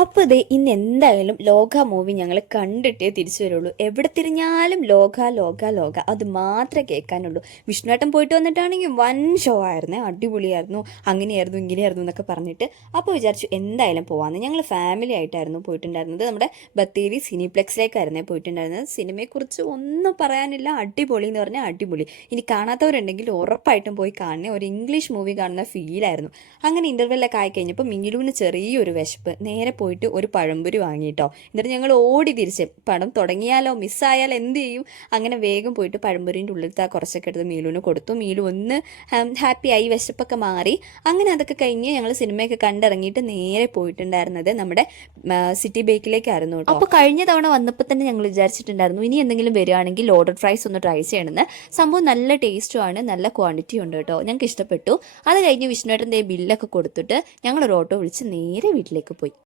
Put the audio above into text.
അപ്പോൾ ദേ ഇന്ന് എന്തായാലും ലോക മൂവി ഞങ്ങൾ കണ്ടിട്ടേ തിരിച്ചു വരുള്ളൂ. എവിടെ തിരിഞ്ഞാലും ലോക ലോക ലോക അത് മാത്രമേ കേൾക്കാനുള്ളൂ. വിഷ്ണുവേട്ടൻ പോയിട്ട് വന്നിട്ടാണെങ്കിൽ വൻ ഷോ ആയിരുന്നേ, അടിപൊളിയായിരുന്നു, അങ്ങനെയായിരുന്നു ഇങ്ങനെയായിരുന്നു എന്നൊക്കെ പറഞ്ഞിട്ട്. അപ്പോൾ വിചാരിച്ചു എന്തായാലും പോവാന്ന്. ഞങ്ങൾ ഫാമിലി ആയിട്ടായിരുന്നു പോയിട്ടുണ്ടായിരുന്നത്. നമ്മുടെ ബത്തേരി സിനിപ്ലെക്സിലേക്കായിരുന്നേ പോയിട്ടുണ്ടായിരുന്നത്. സിനിമയെക്കുറിച്ച് ഒന്നും പറയാനില്ല, അടിപൊളി എന്ന് പറഞ്ഞാൽ അടിപൊളി. ഇനി കാണാത്തവരുണ്ടെങ്കിൽ ഉറപ്പായിട്ടും പോയി കാണണേ. ഒരു ഇംഗ്ലീഷ് മൂവി കാണുന്ന ഫീലായിരുന്നു. അങ്ങനെ ഇൻ്റർവെല്ലൊക്കെ ആയി കഴിഞ്ഞപ്പോൾ മിങ്ങിലൂന് ചെറിയൊരു വിശപ്പ്, നേരെ പോയിട്ട് ഒരു പഴംപൊരി വാങ്ങിയിട്ടോ. എന്നിട്ട് ഞങ്ങൾ ഓടി തിരിച്ച് പടം തുടങ്ങിയാലോ മിസ്സായാൽ എന്ത് ചെയ്യും, അങ്ങനെ വേഗം പോയിട്ട് പഴംപൊരിൻ്റെ ഉള്ളിലത്തെ കുറച്ചൊക്കെ എടുത്ത് മീലുവിന് കൊടുത്തു. മീലു ഒന്ന് ഹാപ്പി ആയി, വിശപ്പൊക്കെ മാറി. അങ്ങനെ അതൊക്കെ കഴിഞ്ഞ് ഞങ്ങൾ സിനിമയൊക്കെ കണ്ടിറങ്ങിയിട്ട് നേരെ പോയിട്ടുണ്ടായിരുന്നത് നമ്മുടെ സിറ്റി ബേക്കിലേക്കായിരുന്നു കേട്ടോ. അപ്പോൾ കഴിഞ്ഞ തവണ വന്നപ്പോൾ തന്നെ ഞങ്ങൾ വിചാരിച്ചിട്ടുണ്ടായിരുന്നു ഇനി എന്തെങ്കിലും വരികയാണെങ്കിൽ ലോഡഡ് ഫ്രൈസ് ഒന്ന് ട്രൈ ചെയ്യണമെന്ന്. സംഭവം നല്ല ടേസ്റ്റുമാണ്, നല്ല ക്വാണ്ടിറ്റി ഉണ്ട് കേട്ടോ, ഞങ്ങൾക്ക് ഇഷ്ടപ്പെട്ടു. അത് കഴിഞ്ഞ് വിഷ്ണുവേട്ടൻ്റെ ബില്ലൊക്കെ കൊടുത്തിട്ട് ഞങ്ങളൊരു ഓട്ടോ വിളിച്ച് നേരെ വീട്ടിലേക്ക് പോയി.